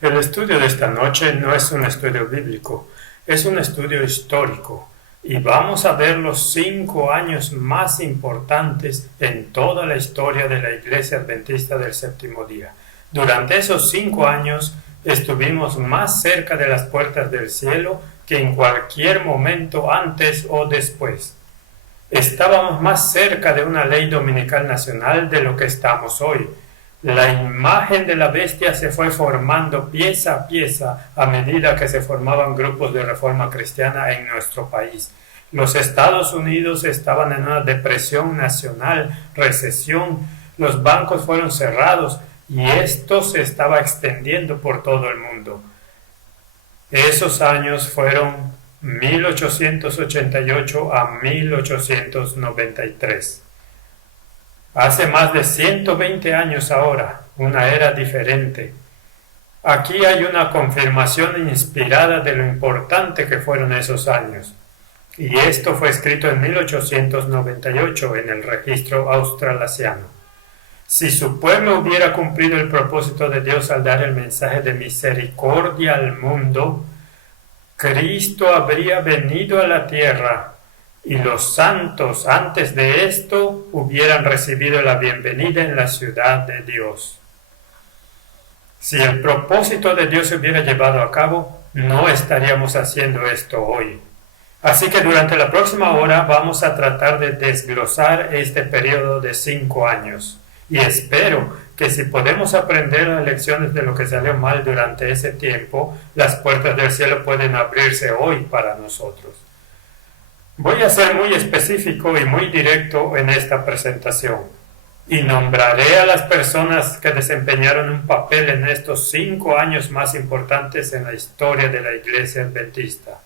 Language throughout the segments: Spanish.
El estudio de esta noche no es un estudio bíblico, es un estudio histórico y vamos a ver los 5 años más importantes en toda la historia de la Iglesia Adventista del Séptimo Día. Durante esos 5 años estuvimos más cerca de las puertas del cielo que en cualquier momento antes o después. Estábamos más cerca de una ley dominical nacional de lo que estamos hoy. La imagen de la bestia se fue formando pieza a pieza a medida que se formaban grupos de reforma cristiana en nuestro país. Los Estados Unidos estaban en una depresión nacional, recesión, los bancos fueron cerrados y esto se estaba extendiendo por todo el mundo. Esos años fueron 1888 a 1893. Hace más de 120 años ahora, una era diferente. Aquí hay una confirmación inspirada de lo importante que fueron esos años. Y esto fue escrito en 1898 en el registro australasiano. Si su pueblo hubiera cumplido el propósito de Dios al dar el mensaje de misericordia al mundo, Cristo habría venido a la tierra y los santos antes de esto hubieran recibido la bienvenida en la ciudad de Dios. Si el propósito de Dios se hubiera llevado a cabo, no estaríamos haciendo esto hoy. Así que durante la próxima hora vamos a tratar de desglosar este periodo de 5 años. Y espero que si podemos aprender las lecciones de lo que salió mal durante ese tiempo, las puertas del cielo pueden abrirse hoy para nosotros. Voy a ser muy específico y muy directo en esta presentación y nombraré a las personas que desempeñaron un papel en estos 5 años más importantes en la historia de la Iglesia Adventista.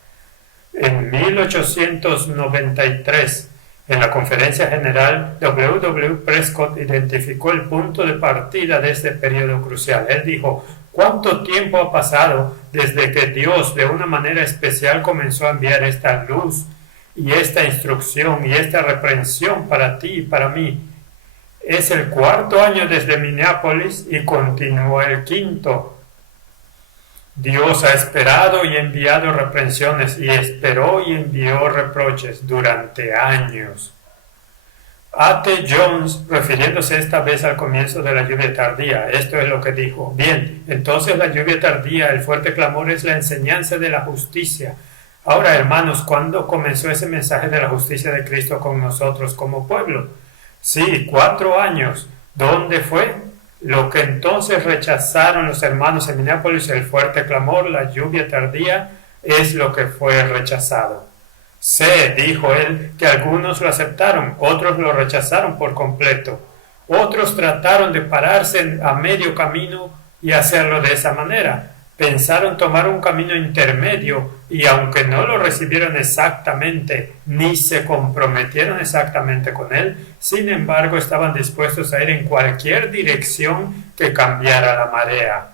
En 1893, en la Conferencia General, W. W. Prescott identificó el punto de partida de este periodo crucial. Él dijo: ¿cuánto tiempo ha pasado desde que Dios de una manera especial comenzó a enviar esta luz y esta instrucción y esta reprensión para ti y para mí? Es el 4º año desde Minneapolis y continúa el 5º. Dios ha esperado y enviado reprensiones y esperó y envió reproches durante años. A.T. Jones, refiriéndose esta vez al comienzo de la lluvia tardía, esto es lo que dijo: bien, entonces la lluvia tardía, el fuerte clamor, es la enseñanza de la justicia. Ahora, hermanos, ¿cuándo comenzó ese mensaje de la justicia de Cristo con nosotros como pueblo? Sí, 4 años. ¿Dónde fue? Lo que entonces rechazaron los hermanos en Minneapolis, el fuerte clamor, la lluvia tardía, es lo que fue rechazado. Sé, dijo él, que algunos lo aceptaron, otros lo rechazaron por completo. Otros trataron de pararse a medio camino y hacerlo de esa manera. Pensaron tomar un camino intermedio y aunque no lo recibieron exactamente ni se comprometieron exactamente con él, sin embargo estaban dispuestos a ir en cualquier dirección que cambiara la marea.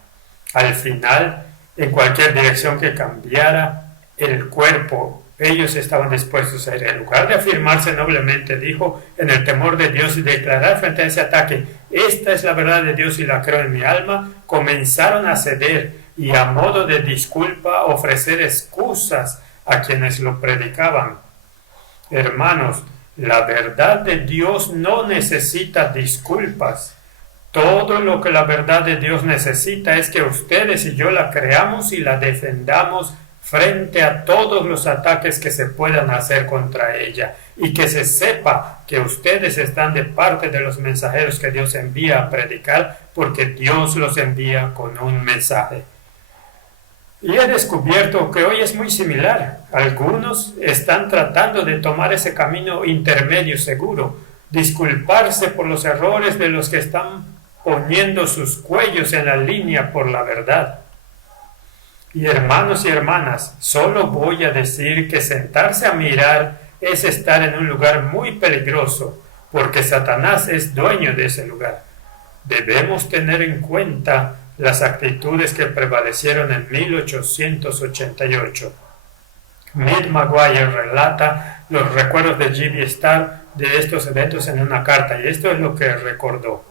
Al final, en cualquier dirección que cambiara el cuerpo, ellos estaban dispuestos a ir. En lugar de afirmarse noblemente, dijo, en el temor de Dios, y declarar frente a ese ataque: esta es la verdad de Dios y la creo en mi alma, comenzaron a ceder y a modo de disculpa ofrecer excusas a quienes lo predicaban. Hermanos, la verdad de Dios no necesita disculpas. Todo lo que la verdad de Dios necesita es que ustedes y yo la creamos y la defendamos frente a todos los ataques que se puedan hacer contra ella, y que se sepa que ustedes están de parte de los mensajeros que Dios envía a predicar, porque Dios los envía con un mensaje. Y he descubierto que hoy es muy similar. Algunos están tratando de tomar ese camino intermedio seguro, disculparse por los errores de los que están poniendo sus cuellos en la línea por la verdad. Y hermanos y hermanas, solo voy a decir que sentarse a mirar es estar en un lugar muy peligroso, porque Satanás es dueño de ese lugar. Debemos tener en cuenta las actitudes que prevalecieron en 1888. Milt Maguire relata los recuerdos de G.B. Starr de estos eventos en una carta, y esto es lo que recordó.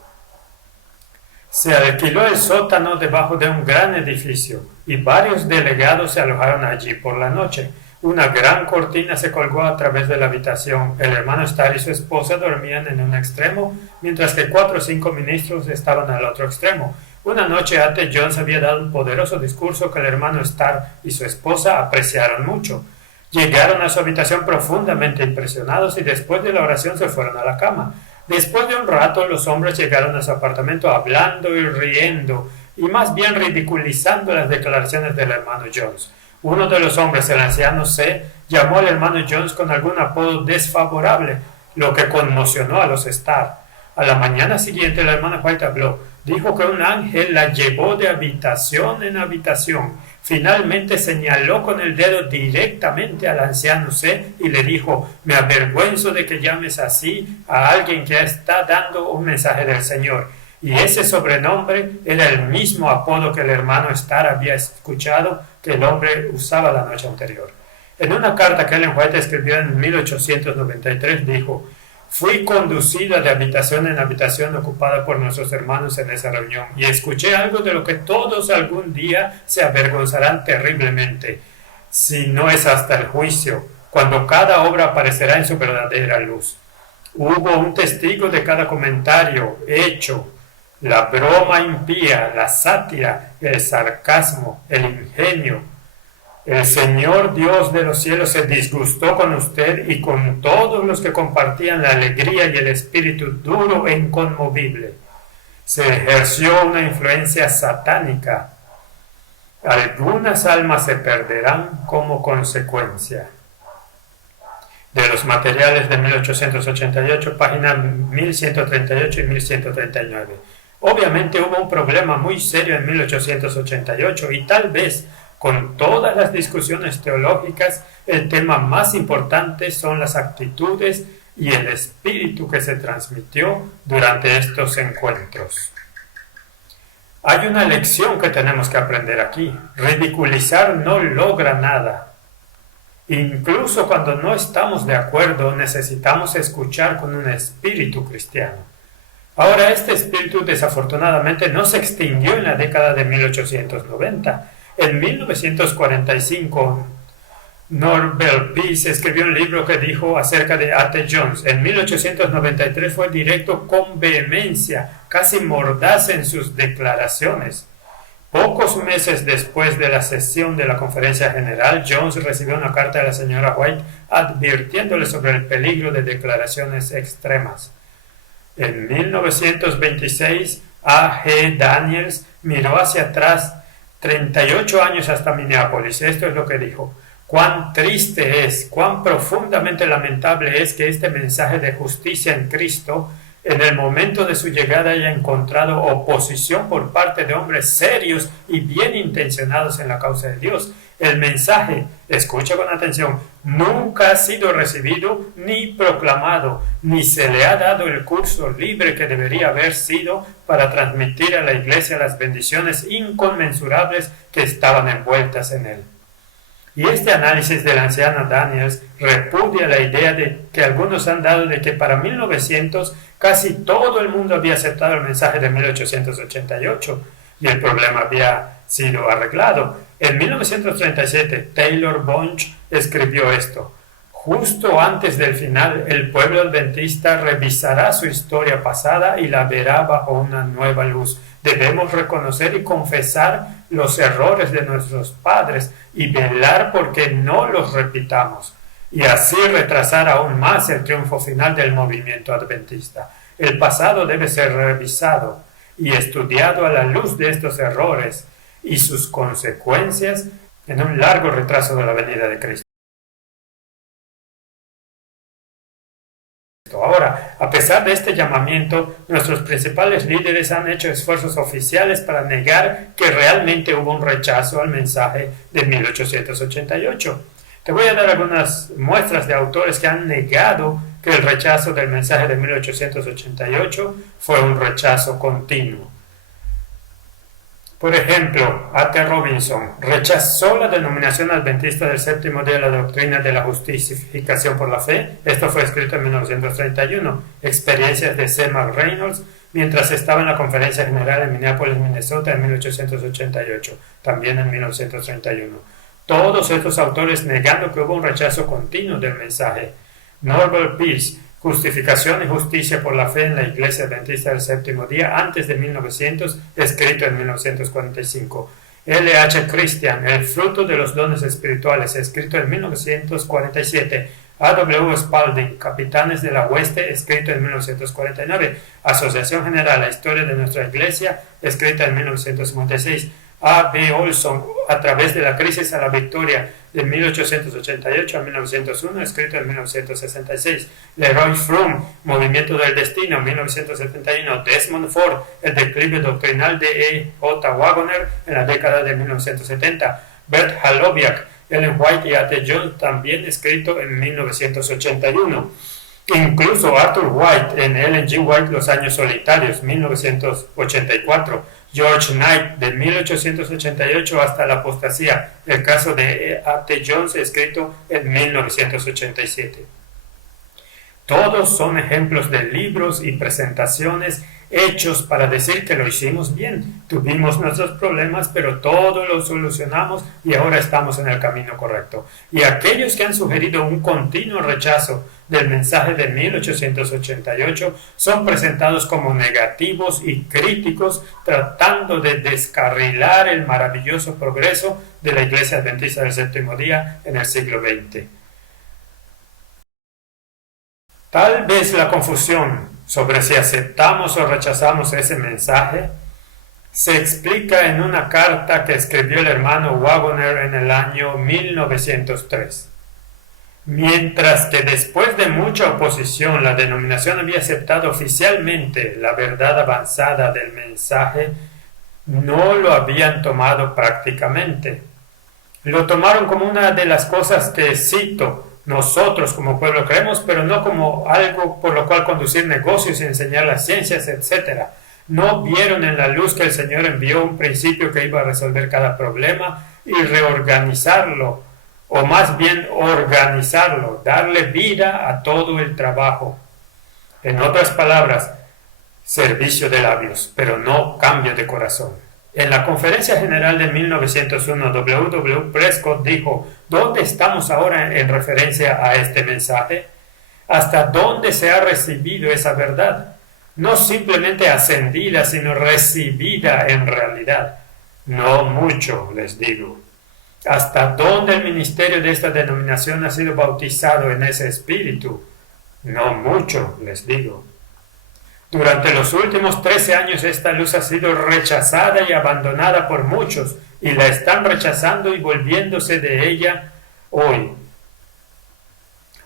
Se alquiló el sótano debajo de un gran edificio y varios delegados se alojaron allí por la noche. Una gran cortina se colgó a través de la habitación. El hermano Starr y su esposa dormían en un extremo, mientras que 4 o 5 ministros estaban al otro extremo. Una noche A.T. Jones había dado un poderoso discurso que el hermano Starr y su esposa apreciaron mucho. Llegaron a su habitación profundamente impresionados y después de la oración se fueron a la cama. Después de un rato los hombres llegaron a su apartamento hablando y riendo y más bien ridiculizando las declaraciones del hermano Jones. Uno de los hombres, el anciano C., llamó al hermano Jones con algún apodo desfavorable, lo que conmocionó a los Starr. A la mañana siguiente la hermana White habló. Dijo que un ángel la llevó de habitación en habitación. Finalmente señaló con el dedo directamente al anciano C. y le dijo: me avergüenzo de que llames así a alguien que está dando un mensaje del Señor. Y ese sobrenombre era el mismo apodo que el hermano Starr había escuchado que el hombre usaba la noche anterior. En una carta que Ellen White escribió en 1893 dijo: fui conducida de habitación en habitación ocupada por nuestros hermanos en esa reunión y escuché algo de lo que todos algún día se avergonzarán terriblemente, si no es hasta el juicio, cuando cada obra aparecerá en su verdadera luz. Hubo un testigo de cada comentario, hecho, la broma impía, la sátira, el sarcasmo, el ingenio. El Señor Dios de los cielos se disgustó con usted y con todos los que compartían la alegría y el espíritu duro e inconmovible. Se ejerció una influencia satánica. Algunas almas se perderán como consecuencia. De los materiales de 1888, páginas 1138 y 1139. Obviamente hubo un problema muy serio en 1888 y tal vez, con todas las discusiones teológicas, el tema más importante son las actitudes y el espíritu que se transmitió durante estos encuentros. Hay una lección que tenemos que aprender aquí. Ridiculizar no logra nada. Incluso cuando no estamos de acuerdo, necesitamos escuchar con un espíritu cristiano. Ahora, este espíritu desafortunadamente no se extinguió en la década de 1890. En 1945, Norbert Peace escribió un libro que dijo acerca de A.T. Jones. En 1893 fue directo con vehemencia, casi mordaz en sus declaraciones. Pocos meses después de la sesión de la conferencia general, Jones recibió una carta de la señora White advirtiéndole sobre el peligro de declaraciones extremas. En 1926, A. G. Daniels miró hacia atrás 38 años hasta Minneapolis. Esto es lo que dijo: cuán triste es, cuán profundamente lamentable es que este mensaje de justicia en Cristo, en el momento de su llegada, haya encontrado oposición por parte de hombres serios y bien intencionados en la causa de Dios. El mensaje, escucha con atención, nunca ha sido recibido ni proclamado, ni se le ha dado el curso libre que debería haber sido para transmitir a la Iglesia las bendiciones inconmensurables que estaban envueltas en él. Y este análisis de la anciana Daniels repudia la idea de que algunos han dado de que para 1900 casi todo el mundo había aceptado el mensaje de 1888 y el problema había sido arreglado. En 1937, Taylor Bunch escribió esto: justo antes del final, el pueblo adventista revisará su historia pasada y la verá bajo una nueva luz. Debemos reconocer y confesar los errores de nuestros padres y velar porque no los repitamos, y así retrasar aún más el triunfo final del movimiento adventista. El pasado debe ser revisado y estudiado a la luz de estos errores y sus consecuencias en un largo retraso de la venida de Cristo. Ahora, a pesar de este llamamiento, nuestros principales líderes han hecho esfuerzos oficiales para negar que realmente hubo un rechazo al mensaje de 1888. Te voy a dar algunas muestras de autores que han negado que el rechazo del mensaje de 1888 fue un rechazo continuo. Por ejemplo, A.T. Robinson rechazó la denominación adventista del séptimo día de la doctrina de la justificación por la fe. Esto fue escrito en 1931. Experiencias de C. McReynolds mientras estaba en la Conferencia General en Minneapolis, Minnesota en 1888, también en 1931. Todos estos autores negando que hubo un rechazo continuo del mensaje. Norbert Peace, Justificación y Justicia por la Fe en la Iglesia Adventista del Séptimo Día, antes de 1900, escrito en 1945. L. H. Christian, El fruto de los dones espirituales, escrito en 1947. A. W. Spalding, Capitanes de la Hueste, escrito en 1949. Asociación General, La Historia de Nuestra Iglesia, escrita en 1956. A. B. Olson, A través de la crisis a la victoria, de 1888 a 1901, escrito en 1966. Leroy Froome, Movimiento del Destino, 1971. Desmond Ford, El declive doctrinal de E. J. Waggoner, en la década de 1970. Bert Haloviak, Ellen White y A.T. Jones, también escrito en 1981. Incluso Arthur White en Ellen G. White, Los años solitarios, 1984. George Knight, de 1888 hasta la apostasía, el caso de A.T. Jones, escrito en 1987. Todos son ejemplos de libros y presentaciones hechos para decir que lo hicimos bien. Tuvimos nuestros problemas, pero todo lo solucionamos y ahora estamos en el camino correcto. Y aquellos que han sugerido un continuo rechazo del mensaje de 1888 son presentados como negativos y críticos, tratando de descarrilar el maravilloso progreso de la Iglesia Adventista del Séptimo Día en el siglo XX. Tal vez la confusión sobre si aceptamos o rechazamos ese mensaje se explica en una carta que escribió el hermano Waggoner en el año 1903. Mientras que después de mucha oposición la denominación había aceptado oficialmente la verdad avanzada del mensaje, no lo habían tomado prácticamente. Lo tomaron como una de las cosas que, cito, nosotros como pueblo creemos, pero no como algo por lo cual conducir negocios y enseñar las ciencias, etc. No vieron en la luz que el Señor envió un principio que iba a resolver cada problema y reorganizarlo, o más bien organizarlo, darle vida a todo el trabajo. En otras palabras, servicio de labios, pero no cambio de corazón. En la Conferencia General de 1901, W. Prescott dijo: ¿dónde estamos ahora en referencia a este mensaje? ¿Hasta dónde se ha recibido esa verdad? No simplemente ascendida, sino recibida en realidad. No mucho, les digo. ¿Hasta dónde el ministerio de esta denominación ha sido bautizado en ese espíritu? No mucho, les digo. Durante los últimos 13 años esta luz ha sido rechazada y abandonada por muchos, y la están rechazando y volviéndose de ella hoy.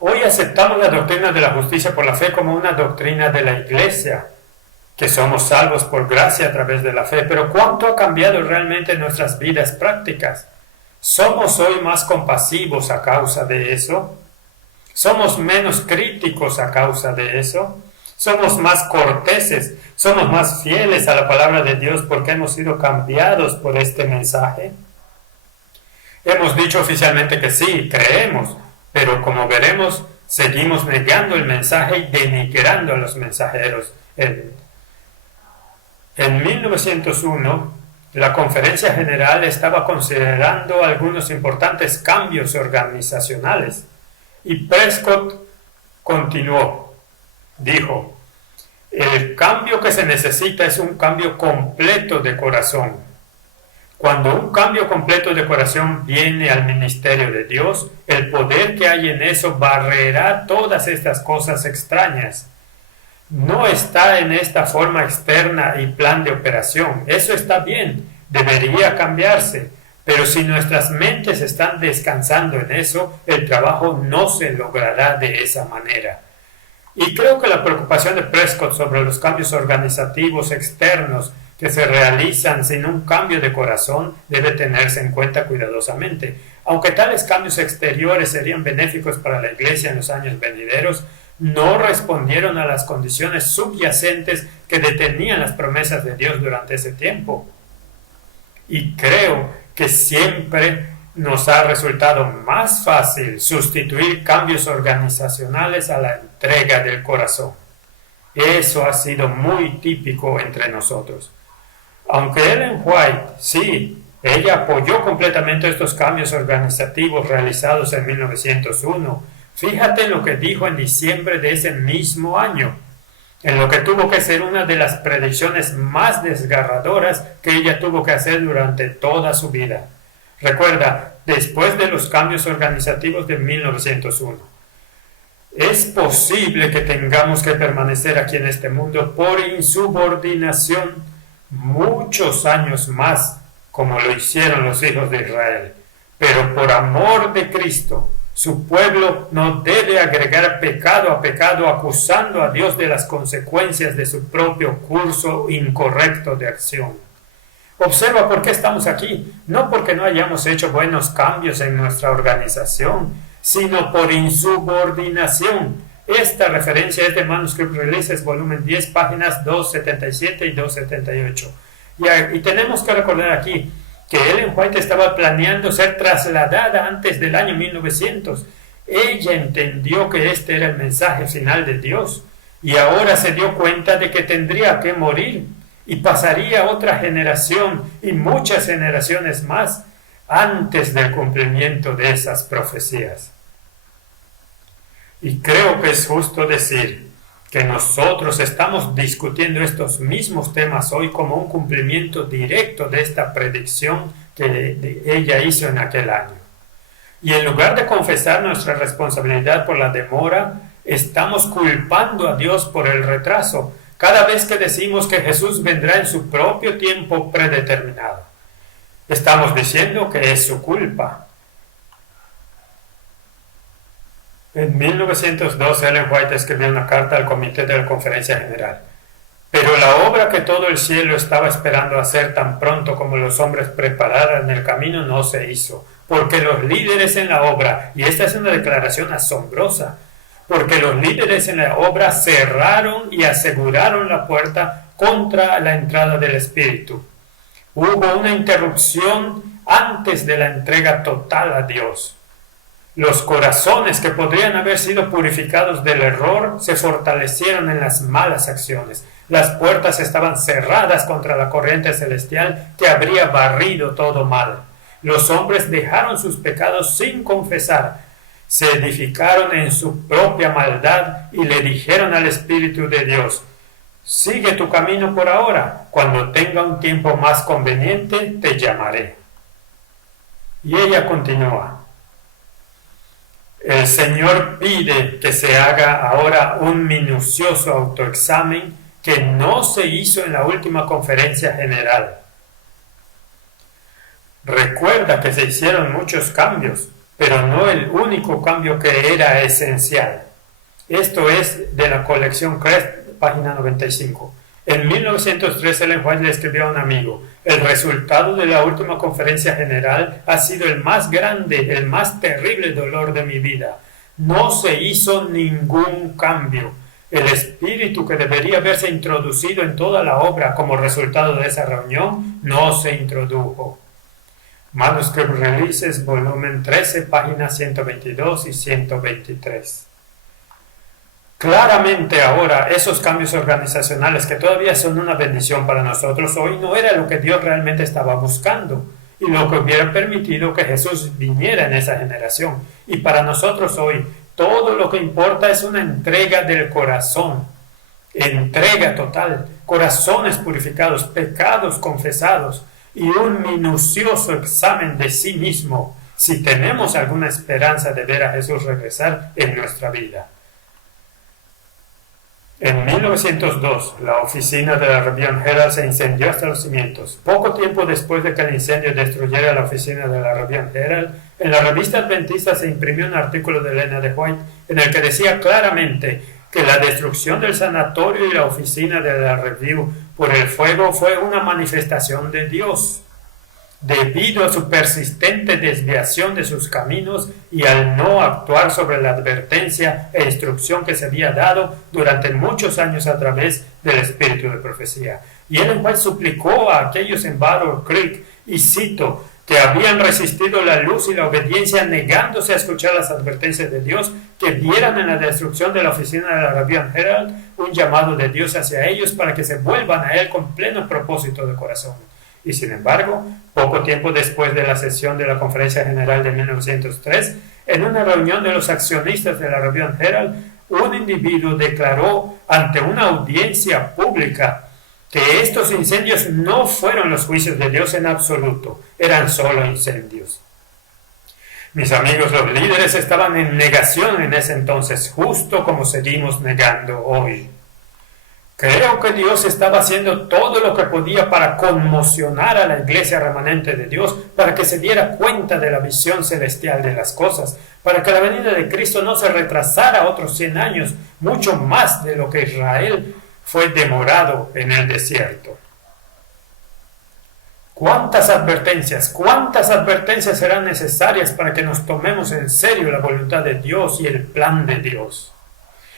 Hoy aceptamos la doctrina de la justicia por la fe como una doctrina de la Iglesia, que somos salvos por gracia a través de la fe, pero ¿cuánto ha cambiado realmente nuestras vidas prácticas? ¿Somos hoy más compasivos a causa de eso? ¿Somos menos críticos a causa de eso? ¿Somos más corteses? ¿Somos más fieles a la palabra de Dios porque hemos sido cambiados por este mensaje? Hemos dicho oficialmente que sí, creemos, pero como veremos, seguimos negando el mensaje y denigrando a los mensajeros. En 1901, la Conferencia General estaba considerando algunos importantes cambios organizacionales y Prescott continuó. Dijo: el cambio que se necesita es un cambio completo de corazón. Cuando un cambio completo de corazón viene al ministerio de Dios, el poder que hay en eso barrerá todas estas cosas extrañas. No está en esta forma externa y plan de operación. Eso está bien, debería cambiarse. Pero si nuestras mentes están descansando en eso, el trabajo no se logrará de esa manera. Y creo que la preocupación de Prescott sobre los cambios organizativos externos que se realizan sin un cambio de corazón debe tenerse en cuenta cuidadosamente. Aunque tales cambios exteriores serían benéficos para la Iglesia en los años venideros, no respondieron a las condiciones subyacentes que detenían las promesas de Dios durante ese tiempo. Y creo que siempre nos ha resultado más fácil sustituir cambios organizacionales a la entrega del corazón. Eso ha sido muy típico entre nosotros. Aunque Ellen White, sí, ella apoyó completamente estos cambios organizativos realizados en 1901, fíjate lo que dijo en diciembre de ese mismo año, en lo que tuvo que ser una de las predicciones más desgarradoras que ella tuvo que hacer durante toda su vida. Recuerda, después de los cambios organizativos de 1901. Es posible que tengamos que permanecer aquí en este mundo por insubordinación muchos años más, como lo hicieron los hijos de Israel. Pero por amor de Cristo, su pueblo no debe agregar pecado a pecado, acusando a Dios de las consecuencias de su propio curso incorrecto de acción. Observa por qué estamos aquí, no porque no hayamos hecho buenos cambios en nuestra organización, sino por insubordinación. Esta referencia es de Manuscript Releases, volumen 10, páginas 277 y 278. Y tenemos que recordar aquí que Ellen White estaba planeando ser trasladada antes del año 1900. Ella entendió que este era el mensaje final de Dios y ahora se dio cuenta de que tendría que morir y pasaría otra generación y muchas generaciones más antes del cumplimiento de esas profecías. Y creo que es justo decir que nosotros estamos discutiendo estos mismos temas hoy como un cumplimiento directo de esta predicción que ella hizo en aquel año. Y en lugar de confesar nuestra responsabilidad por la demora, estamos culpando a Dios por el retraso cada vez que decimos que Jesús vendrá en su propio tiempo predeterminado. Estamos diciendo que es su culpa. En 1902, Ellen White escribió una carta al comité de la Conferencia General. Pero la obra que todo el cielo estaba esperando hacer tan pronto como los hombres prepararan el camino no se hizo, porque los líderes en la obra, y esta es una declaración asombrosa, porque los líderes en la obra cerraron y aseguraron la puerta contra la entrada del Espíritu. Hubo una interrupción antes de la entrega total a Dios. Los corazones que podrían haber sido purificados del error se fortalecieron en las malas acciones. Las puertas estaban cerradas contra la corriente celestial que habría barrido todo mal. Los hombres dejaron sus pecados sin confesar. Se edificaron en su propia maldad y le dijeron al Espíritu de Dios: sigue tu camino por ahora, cuando tenga un tiempo más conveniente te llamaré. Y ella continúa: el Señor pide que se haga ahora un minucioso autoexamen que no se hizo en la última conferencia general. Recuerda que se hicieron muchos cambios, pero no el único cambio que era esencial. Esto es de la colección Crest, página 95. En 1903, Ellen White le escribió a un amigo: el resultado de la última conferencia general ha sido el más grande, el más terrible dolor de mi vida. No se hizo ningún cambio. El espíritu que debería haberse introducido en toda la obra como resultado de esa reunión no se introdujo. Manuscript Releases, volumen 13, páginas 122 y 123. Claramente ahora esos cambios organizacionales que todavía son una bendición para nosotros hoy no era lo que Dios realmente estaba buscando y lo que hubiera permitido que Jesús viniera en esa generación. Y para nosotros hoy todo lo que importa es una entrega del corazón, entrega total, corazones purificados, pecados confesados y un minucioso examen de sí mismo si tenemos alguna esperanza de ver a Jesús regresar en nuestra vida. En 1902, la oficina de la Review Herald se incendió hasta los cimientos. Poco tiempo después de que el incendio destruyera la oficina de la Review Herald, en la revista adventista se imprimió un artículo de Elena de White en el que decía claramente que la destrucción del sanatorio y la oficina de la Review por el fuego fue una manifestación de Dios, debido a su persistente desviación de sus caminos y al no actuar sobre la advertencia e instrucción que se había dado durante muchos años a través del espíritu de profecía. Y Ellen White suplicó a aquellos en Battle Creek, y cito, que habían resistido la luz y la obediencia negándose a escuchar las advertencias de Dios, que vieran en la destrucción de la oficina de la Arabian Herald un llamado de Dios hacia ellos para que se vuelvan a Él con pleno propósito de corazón. Y sin embargo, poco tiempo después de la sesión de la Conferencia General de 1903, en una reunión de los accionistas de la Arabian Herald, un individuo declaró ante una audiencia pública que estos incendios no fueron los juicios de Dios en absoluto, eran solo incendios. Mis amigos, los líderes estaban en negación en ese entonces, justo como seguimos negando hoy. Creo que Dios estaba haciendo todo lo que podía para conmocionar a la iglesia remanente de Dios, para que se diera cuenta de la visión celestial de las cosas, para que la venida de Cristo no se retrasara otros 100 años, mucho más de lo que Israel fue demorado en el desierto. ¿Cuántas advertencias serán necesarias para que nos tomemos en serio la voluntad de Dios y el plan de Dios?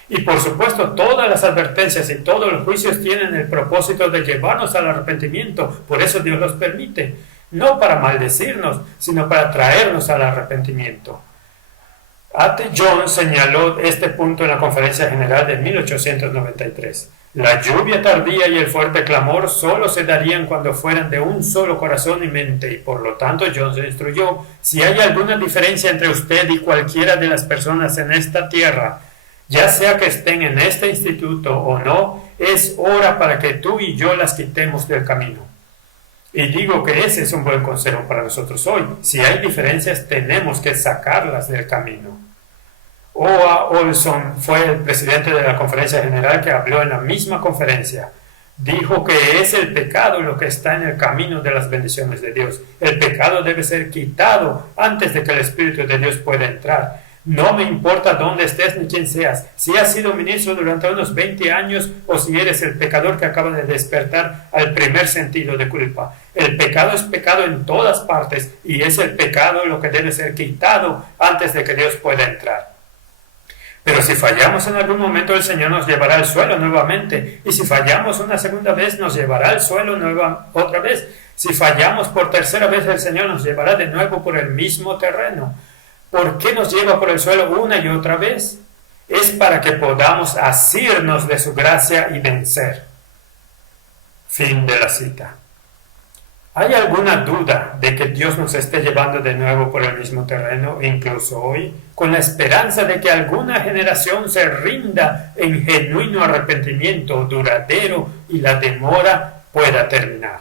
Y por supuesto, todas las advertencias y todos los juicios tienen el propósito de llevarnos al arrepentimiento. Por eso Dios los permite, no para maldecirnos, sino para traernos al arrepentimiento. A.T. Jones señaló este punto en la Conferencia General de 1893. La lluvia tardía y el fuerte clamor solo se darían cuando fueran de un solo corazón y mente, y por lo tanto Jones instruyó: si hay alguna diferencia entre usted y cualquiera de las personas en esta tierra, ya sea que estén en este instituto o no, es hora para que tú y yo las quitemos del camino. Y digo que ese es un buen consejo para nosotros hoy. Si hay diferencias, tenemos que sacarlas del camino. O.A. Olson fue el presidente de la Conferencia General que habló en la misma conferencia. Dijo que es el pecado lo que está en el camino de las bendiciones de Dios. El pecado debe ser quitado antes de que el Espíritu de Dios pueda entrar. No me importa dónde estés ni quién seas, si has sido ministro durante unos 20 años o si eres el pecador que acaba de despertar al primer sentido de culpa. El pecado es pecado en todas partes y es el pecado lo que debe ser quitado antes de que Dios pueda entrar. Pero si fallamos en algún momento, el Señor nos llevará al suelo nuevamente. Y si fallamos una segunda vez, nos llevará al suelo otra vez. Si fallamos por tercera vez, el Señor nos llevará de nuevo por el mismo terreno. ¿Por qué nos lleva por el suelo una y otra vez? Es para que podamos asirnos de su gracia y vencer. Fin de la cita. ¿Hay alguna duda de que Dios nos esté llevando de nuevo por el mismo terreno, incluso hoy, con la esperanza de que alguna generación se rinda en genuino arrepentimiento duradero y la demora pueda terminar?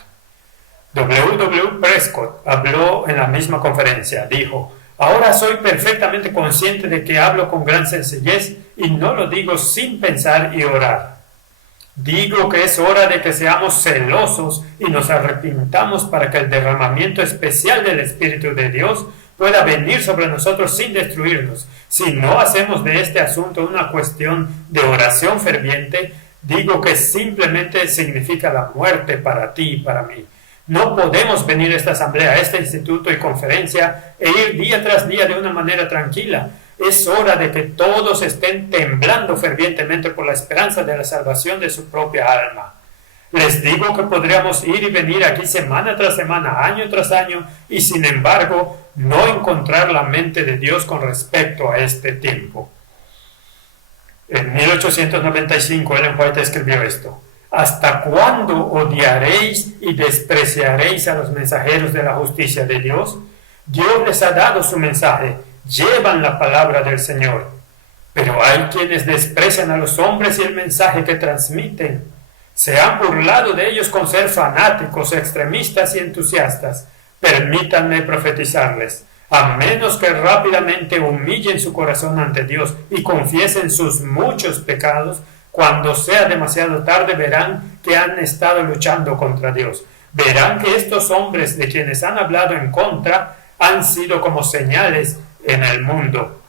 W. Prescott habló en la misma conferencia. Dijo: ahora soy perfectamente consciente de que hablo con gran sencillez y no lo digo sin pensar y orar. Digo que es hora de que seamos celosos y nos arrepintamos para que el derramamiento especial del Espíritu de Dios pueda venir sobre nosotros sin destruirnos. Si no hacemos de este asunto una cuestión de oración ferviente, digo que simplemente significa la muerte para ti y para mí. No podemos venir a esta asamblea, a este instituto y conferencia e ir día tras día de una manera tranquila. Es hora de que todos estén temblando fervientemente por la esperanza de la salvación de su propia alma. Les digo que podríamos ir y venir aquí semana tras semana, año tras año, y sin embargo no encontrar la mente de Dios con respecto a este tiempo. En 1895 Ellen White escribió esto: ¿hasta cuándo odiaréis y despreciaréis a los mensajeros de la justicia de Dios? Dios les ha dado su mensaje. Llevan la palabra del Señor, pero hay quienes desprecian a los hombres y el mensaje que transmiten. Se han burlado de ellos con ser fanáticos, extremistas y entusiastas. Permítanme profetizarles: a menos que rápidamente humillen su corazón ante Dios y confiesen sus muchos pecados, cuando sea demasiado tarde verán que han estado luchando contra Dios. Verán que estos hombres de quienes han hablado en contra han sido como señales en el mundo,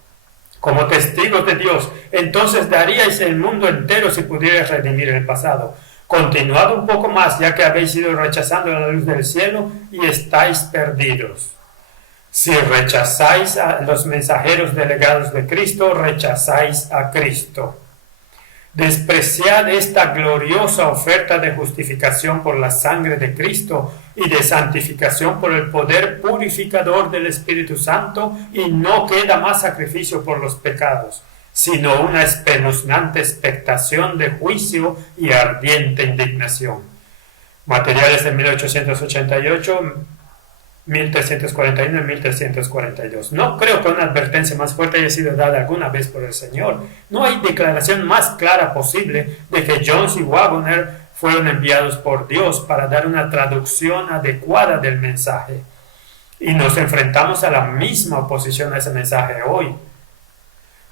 como testigos de Dios. Entonces daríais el mundo entero si pudierais redimir el pasado. Continuad un poco más, ya que habéis ido rechazando la luz del cielo y estáis perdidos. Si rechazáis a los mensajeros delegados de Cristo, rechazáis a Cristo. Despreciad esta gloriosa oferta de justificación por la sangre de Cristo y de santificación por el poder purificador del Espíritu Santo, y no queda más sacrificio por los pecados. sino una espeluznante expectación de juicio y ardiente indignación. Materiales de 1888, 1341 y 1342. No creo que una advertencia más fuerte haya sido dada alguna vez por el Señor. No hay declaración más clara posible de que Jones y Waggoner fueron enviados por Dios para dar una traducción adecuada del mensaje. Y nos enfrentamos a la misma oposición a ese mensaje hoy.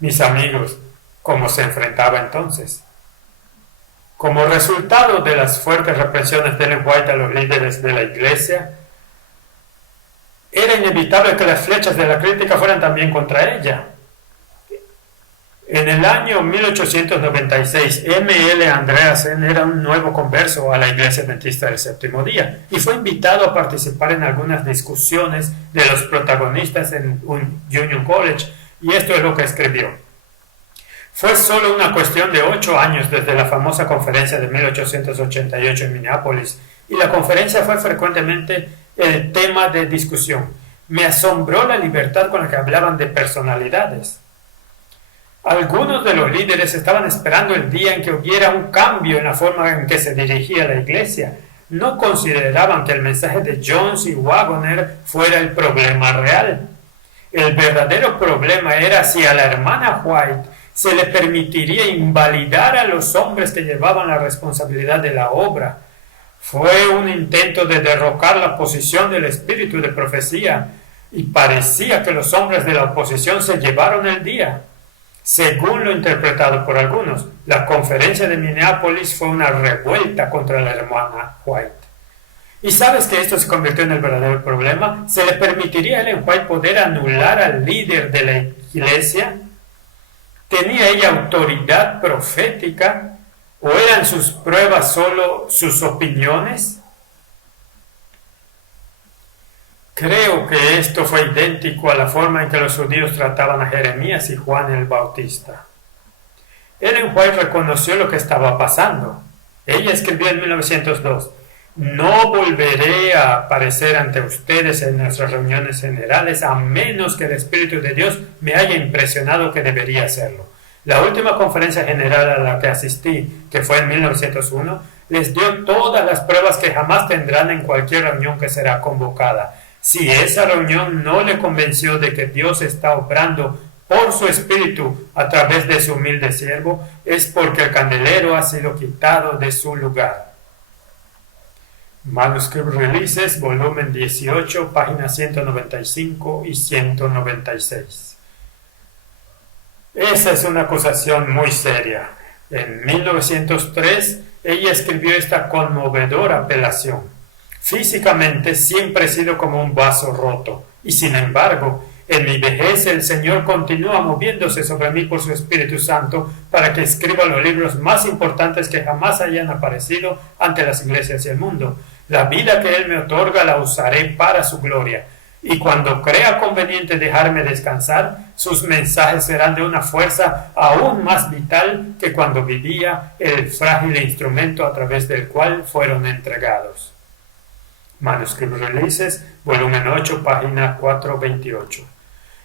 Mis amigos, ¿cómo se enfrentaba entonces? Como resultado de las fuertes represiones de Ellen White a los líderes de la Iglesia, era inevitable que las flechas de la crítica fueran también contra ella. En el año 1896, M.L. Andreasen era un nuevo converso a la Iglesia Adventista del Séptimo Día y fue invitado a participar en algunas discusiones de los protagonistas en un Union College, y esto es lo que escribió. Fue solo una cuestión de 8 años desde la famosa conferencia de 1888 en Minneapolis, y la conferencia fue frecuentemente el tema de discusión. Me asombró la libertad con la que hablaban de personalidades. Algunos de los líderes estaban esperando el día en que hubiera un cambio en la forma en que se dirigía la iglesia. No consideraban que el mensaje de Jones y Waggoner fuera el problema real. El verdadero problema era si a la hermana White se le permitiría invalidar a los hombres que llevaban la responsabilidad de la obra. Fue un intento de derrocar la posición del espíritu de profecía, y parecía que los hombres de la oposición se llevaron el día. Según lo interpretado por algunos, la conferencia de Minneapolis fue una revuelta contra la hermana White. ¿Y sabes que esto se convirtió en el verdadero problema? ¿Se le permitiría a Ellen White poder anular al líder de la iglesia? ¿Tenía ella autoridad profética? ¿O eran sus pruebas solo sus opiniones? Creo que esto fue idéntico a la forma en que los judíos trataban a Jeremías y Juan el Bautista. Ellen White reconoció lo que estaba pasando. Ella escribió en 1902, «No volveré a aparecer ante ustedes en nuestras reuniones generales a menos que el Espíritu de Dios me haya impresionado que debería hacerlo». La última conferencia general a la que asistí, que fue en 1901, les dio todas las pruebas que jamás tendrán en cualquier reunión que será convocada. Si esa reunión no le convenció de que Dios está obrando por su espíritu a través de su humilde siervo, es porque el candelero ha sido quitado de su lugar. Manuscript Releases, volumen 18, páginas 195 y 196. Esa es una acusación muy seria. En 1903, ella escribió esta conmovedora apelación. Físicamente siempre he sido como un vaso roto, y sin embargo, en mi vejez el Señor continúa moviéndose sobre mí por su Espíritu Santo para que escriba los libros más importantes que jamás hayan aparecido ante las iglesias y el mundo. La vida que Él me otorga la usaré para su gloria. Y cuando crea conveniente dejarme descansar, sus mensajes serán de una fuerza aún más vital que cuando vivía el frágil instrumento a través del cual fueron entregados. Manuscript Releases, volumen 8, página 428.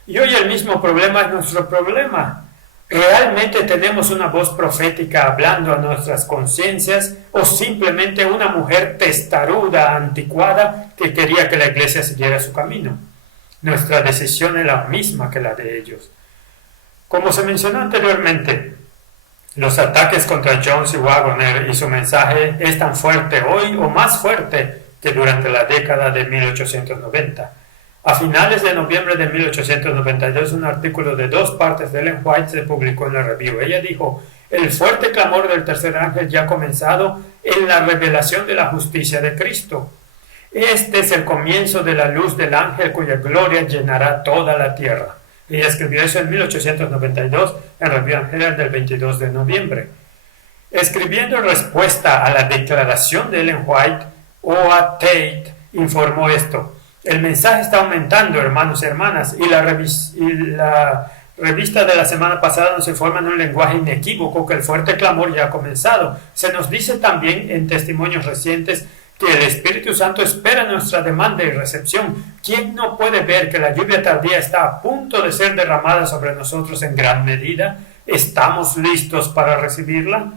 Y hoy el mismo problema es nuestro problema. ¿Realmente tenemos una voz profética hablando a nuestras conciencias o simplemente una mujer testaruda, anticuada, que quería que la iglesia siguiera su camino? Nuestra decisión es la misma que la de ellos. Como se mencionó anteriormente, los ataques contra Jones y Waggoner y su mensaje es tan fuerte hoy o más fuerte que durante la década de 1890. A finales de noviembre de 1892, un artículo de 2 partes de Ellen White se publicó en la Review. Ella dijo, el fuerte clamor del tercer ángel ya ha comenzado en la revelación de la justicia de Cristo. Este es el comienzo de la luz del ángel cuya gloria llenará toda la tierra. Ella escribió eso en 1892 en Review Angel del 22 de noviembre. Escribiendo en respuesta a la declaración de Ellen White, O.A. Tate informó esto. El mensaje está aumentando, hermanos y hermanas, y la revista de la semana pasada nos informa en un lenguaje inequívoco que el fuerte clamor ya ha comenzado. Se nos dice también en testimonios recientes que el Espíritu Santo espera nuestra demanda y recepción. ¿Quién no puede ver que la lluvia tardía está a punto de ser derramada sobre nosotros en gran medida? ¿estamos listos para recibirla?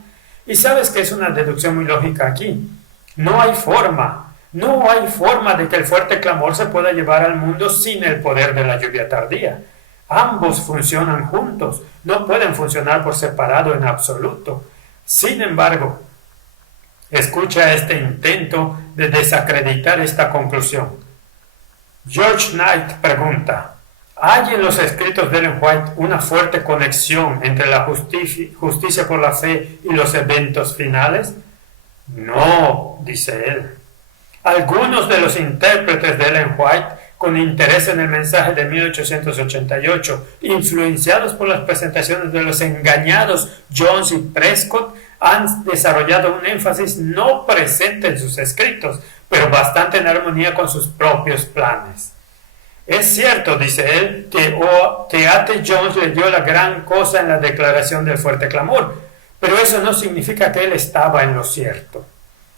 Y sabes que es una deducción muy lógica aquí. No hay forma de que el fuerte clamor se pueda llevar al mundo sin el poder de la lluvia tardía. Ambos funcionan juntos, no pueden funcionar por separado en absoluto. Sin embargo, escucha este intento de desacreditar esta conclusión. George Knight pregunta, ¿hay en los escritos de Ellen White una fuerte conexión entre la justicia por la fe y los eventos finales? No, dice él. Algunos de los intérpretes de Ellen White, con interés en el mensaje de 1888, influenciados por las presentaciones de los engañados Jones y Prescott, han desarrollado un énfasis no presente en sus escritos, pero bastante en armonía con sus propios planes. Es cierto, dice él, que A.T. Jones leyó la gran cosa en la declaración del fuerte clamor, pero eso no significa que él estaba en lo cierto.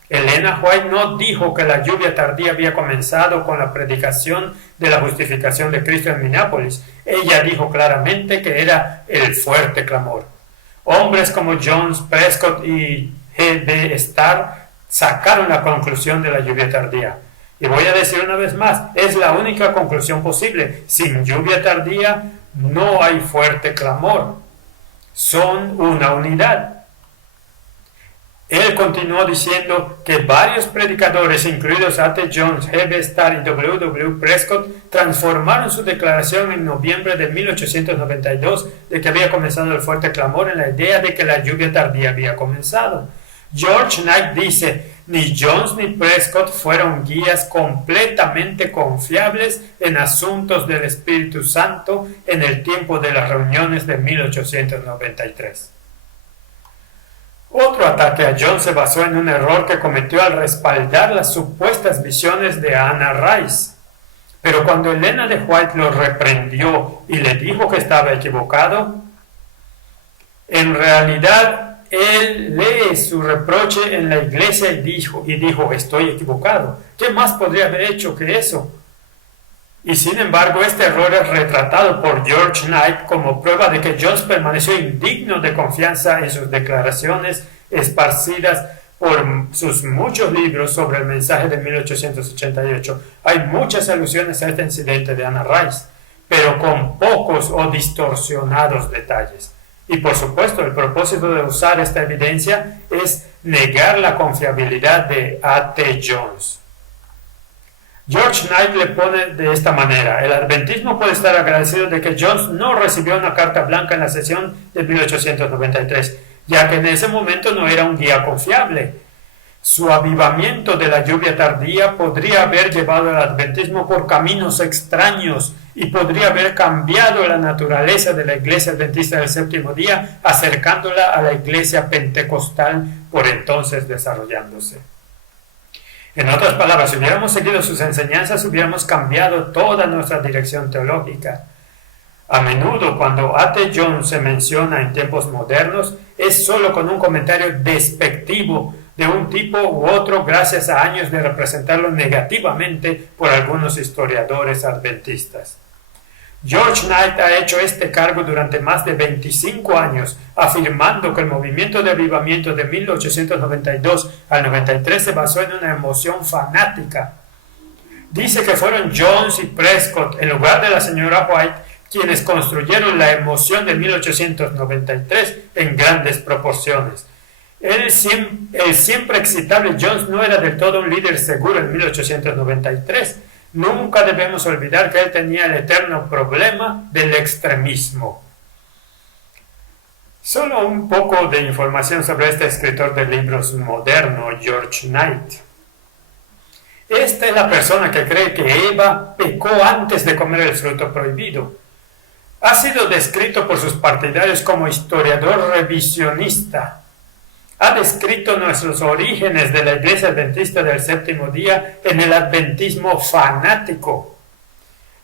Elena White no dijo que la lluvia tardía había comenzado con la predicación de la justificación de Cristo en Minneapolis. Ella dijo claramente que era el fuerte clamor. Hombres como Jones, Prescott y G.B. Starr sacaron la conclusión de la lluvia tardía. Y voy a decir una vez más, es la única conclusión posible. Sin lluvia tardía no hay fuerte clamor. Son una unidad. Él continuó diciendo que varios predicadores, incluidos A.T. Jones, G.B. Starr y W.W. Prescott, transformaron su declaración en noviembre de 1892 de que había comenzado el fuerte clamor en la idea de que la lluvia tardía había comenzado. George Knight dice, ni Jones ni Prescott fueron guías completamente confiables en asuntos del Espíritu Santo en el tiempo de las reuniones de 1893. Otro ataque a Jones se basó en un error que cometió al respaldar las supuestas visiones de Anna Rice. Pero cuando Elena de White lo reprendió y le dijo que estaba equivocado, en realidad él lee su reproche en la iglesia y dijo, estoy equivocado. ¿Qué más podría haber hecho que eso? Y sin embargo, este error es retratado por George Knight como prueba de que Jones permaneció indigno de confianza en sus declaraciones esparcidas por sus muchos libros sobre el mensaje de 1888. Hay muchas alusiones a este incidente de Anna Rice, pero con pocos o distorsionados detalles. Y por supuesto, el propósito de usar esta evidencia es negar la confiabilidad de A.T. Jones. George Knight le pone de esta manera, el adventismo puede estar agradecido de que Jones no recibió una carta blanca en la sesión de 1893, ya que en ese momento no era un guía confiable. Su avivamiento de la lluvia tardía podría haber llevado al adventismo por caminos extraños y podría haber cambiado la naturaleza de la iglesia adventista del séptimo día, acercándola a la iglesia pentecostal por entonces desarrollándose. En otras palabras, si hubiéramos seguido sus enseñanzas, hubiéramos cambiado toda nuestra dirección teológica. A menudo, cuando A.T. Jones se menciona en tiempos modernos, es solo con un comentario despectivo de un tipo u otro gracias a años de representarlo negativamente por algunos historiadores adventistas. George Knight ha hecho este cargo durante más de 25 años, afirmando que el movimiento de avivamiento de 1892 al 93 se basó en una emoción fanática. Dice que fueron Jones y Prescott, en lugar de la señora White, quienes construyeron la emoción de 1893 en grandes proporciones. El siempre excitable Jones no era del todo un líder seguro en 1893. Nunca debemos olvidar que él tenía el eterno problema del extremismo. Solo un poco de información sobre este escritor de libros moderno, George Knight. Esta es la persona que cree que Eva pecó antes de comer el fruto prohibido. Ha sido descrito por sus partidarios como historiador revisionista. Ha descrito nuestros orígenes de la Iglesia Adventista del Séptimo Día en el adventismo fanático.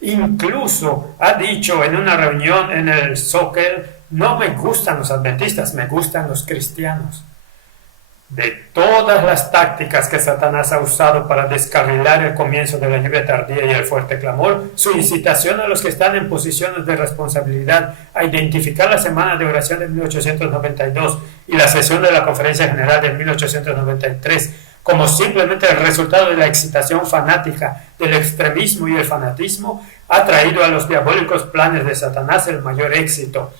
Incluso ha dicho en una reunión en el Soquel, no me gustan los adventistas, me gustan los cristianos. De todas las tácticas que Satanás ha usado para descarrilar el comienzo de la lluvia tardía y el fuerte clamor, su incitación a los que están en posiciones de responsabilidad a identificar la semana de oración de 1892 y la sesión de la Conferencia General de 1893 como simplemente el resultado de la excitación fanática, del extremismo y el fanatismo, ha traído a los diabólicos planes de Satanás el mayor éxito.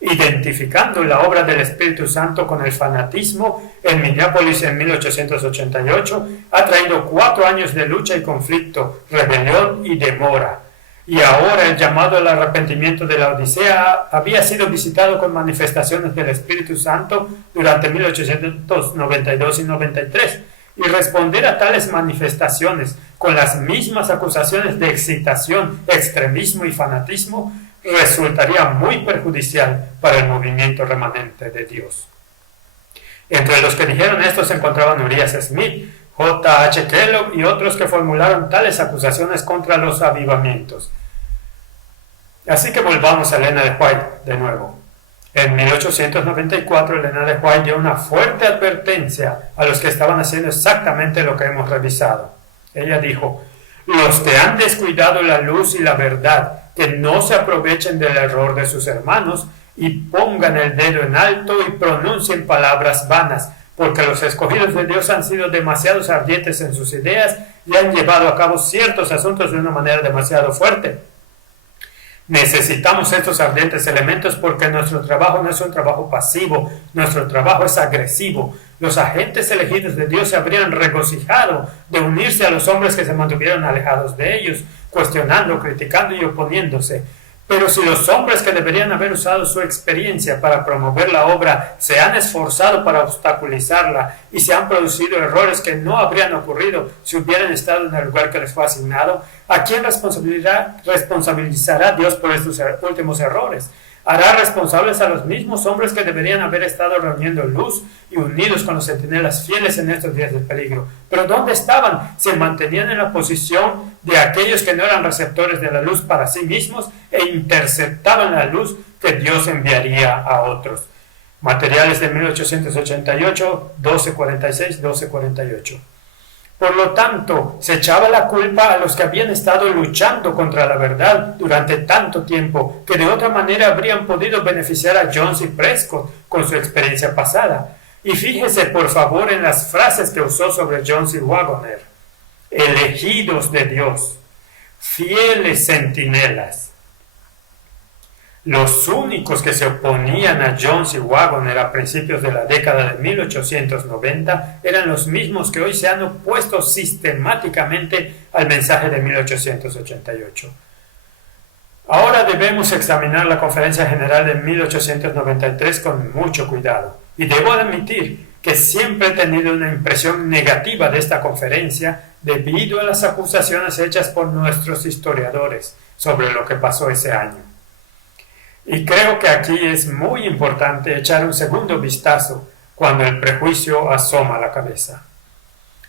Identificando la obra del Espíritu Santo con el fanatismo en Minneapolis en 1888, ha traído 4 años de lucha y conflicto, rebelión y demora. Y ahora el llamado al arrepentimiento de la Odisea había sido visitado con manifestaciones del Espíritu Santo durante 1892 y 93, y responder a tales manifestaciones con las mismas acusaciones de excitación, extremismo y fanatismo resultaría muy perjudicial para el movimiento remanente de Dios. Entre los que dijeron esto se encontraban Urias Smith, J. H. Kellogg y otros que formularon tales acusaciones contra los avivamientos. Así que volvamos a Elena de White de nuevo. En 1894, Elena de White dio una fuerte advertencia a los que estaban haciendo exactamente lo que hemos revisado. Ella dijo: los que han descuidado la luz y la verdad, que no se aprovechen del error de sus hermanos y pongan el dedo en alto y pronuncien palabras vanas, porque los escogidos de Dios han sido demasiado ardientes en sus ideas y han llevado a cabo ciertos asuntos de una manera demasiado fuerte. Necesitamos estos ardientes elementos porque nuestro trabajo no es un trabajo pasivo, nuestro trabajo es agresivo. Los agentes elegidos de Dios se habrían regocijado de unirse a los hombres que se mantuvieron alejados de ellos, cuestionando, criticando y oponiéndose. Pero si los hombres que deberían haber usado su experiencia para promover la obra se han esforzado para obstaculizarla y se han producido errores que no habrían ocurrido si hubieran estado en el lugar que les fue asignado, ¿a quién responsabilizará Dios por estos últimos errores? Hará responsables a los mismos hombres que deberían haber estado reuniendo luz y unidos con los centinelas fieles en estos días de peligro. ¿Pero dónde estaban? Se mantenían en la posición de aquellos que no eran receptores de la luz para sí mismos e interceptaban la luz que Dios enviaría a otros. Materiales de 1888, 1246, 1248. Por lo tanto, se echaba la culpa a los que habían estado luchando contra la verdad durante tanto tiempo, que de otra manera habrían podido beneficiar a Jones y Prescott con su experiencia pasada. Y fíjese por favor en las frases que usó sobre Jones y Wagoner. Elegidos de Dios, fieles centinelas. Los únicos que se oponían a Jones y Wagoner a principios de la década de 1890 eran los mismos que hoy se han opuesto sistemáticamente al mensaje de 1888. Ahora debemos examinar la Conferencia General de 1893 con mucho cuidado, y debo admitir que siempre he tenido una impresión negativa de esta conferencia debido a las acusaciones hechas por nuestros historiadores sobre lo que pasó ese año. Y creo que aquí es muy importante echar un segundo vistazo cuando el prejuicio asoma la cabeza.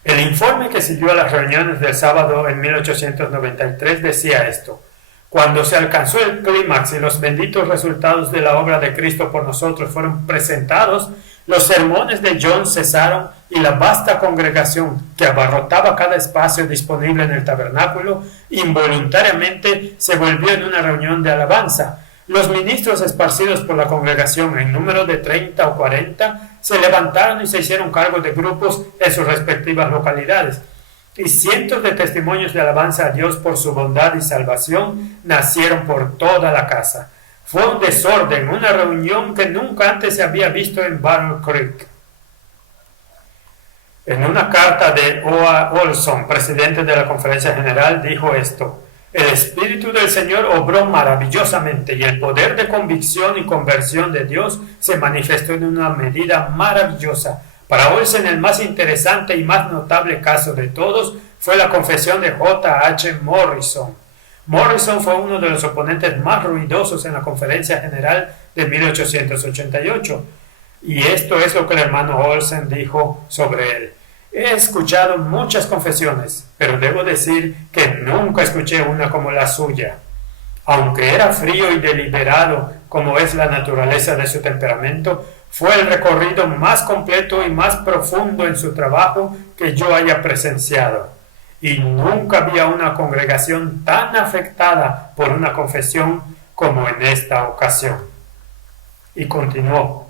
El informe que siguió a las reuniones del sábado en 1893 decía esto: cuando se alcanzó el clímax y los benditos resultados de la obra de Cristo por nosotros fueron presentados, los sermones de John cesaron y la vasta congregación que abarrotaba cada espacio disponible en el tabernáculo involuntariamente se volvió en una reunión de alabanza. Los ministros esparcidos por la congregación en número de 30 o 40 se levantaron y se hicieron cargo de grupos en sus respectivas localidades, y cientos de testimonios de alabanza a Dios por su bondad y salvación nacieron por toda la casa. Fue un desorden, una reunión que nunca antes se había visto en Battle Creek. En una carta de O.A. Olson, presidente de la Conferencia General, dijo esto: el Espíritu del Señor obró maravillosamente y el poder de convicción y conversión de Dios se manifestó en una medida maravillosa. Para Olsen, el más interesante y más notable caso de todos fue la confesión de J. H. Morrison. Morrison fue uno de los oponentes más ruidosos en la Conferencia General de 1888. Y esto es lo que el hermano Olsen dijo sobre él. He escuchado muchas confesiones, pero debo decir que nunca escuché una como la suya. Aunque era frío y deliberado, como es la naturaleza de su temperamento, Fue el recorrido más completo y más profundo en su trabajo que yo haya presenciado. Y nunca había una congregación tan afectada por una confesión como en esta ocasión. Y continuó.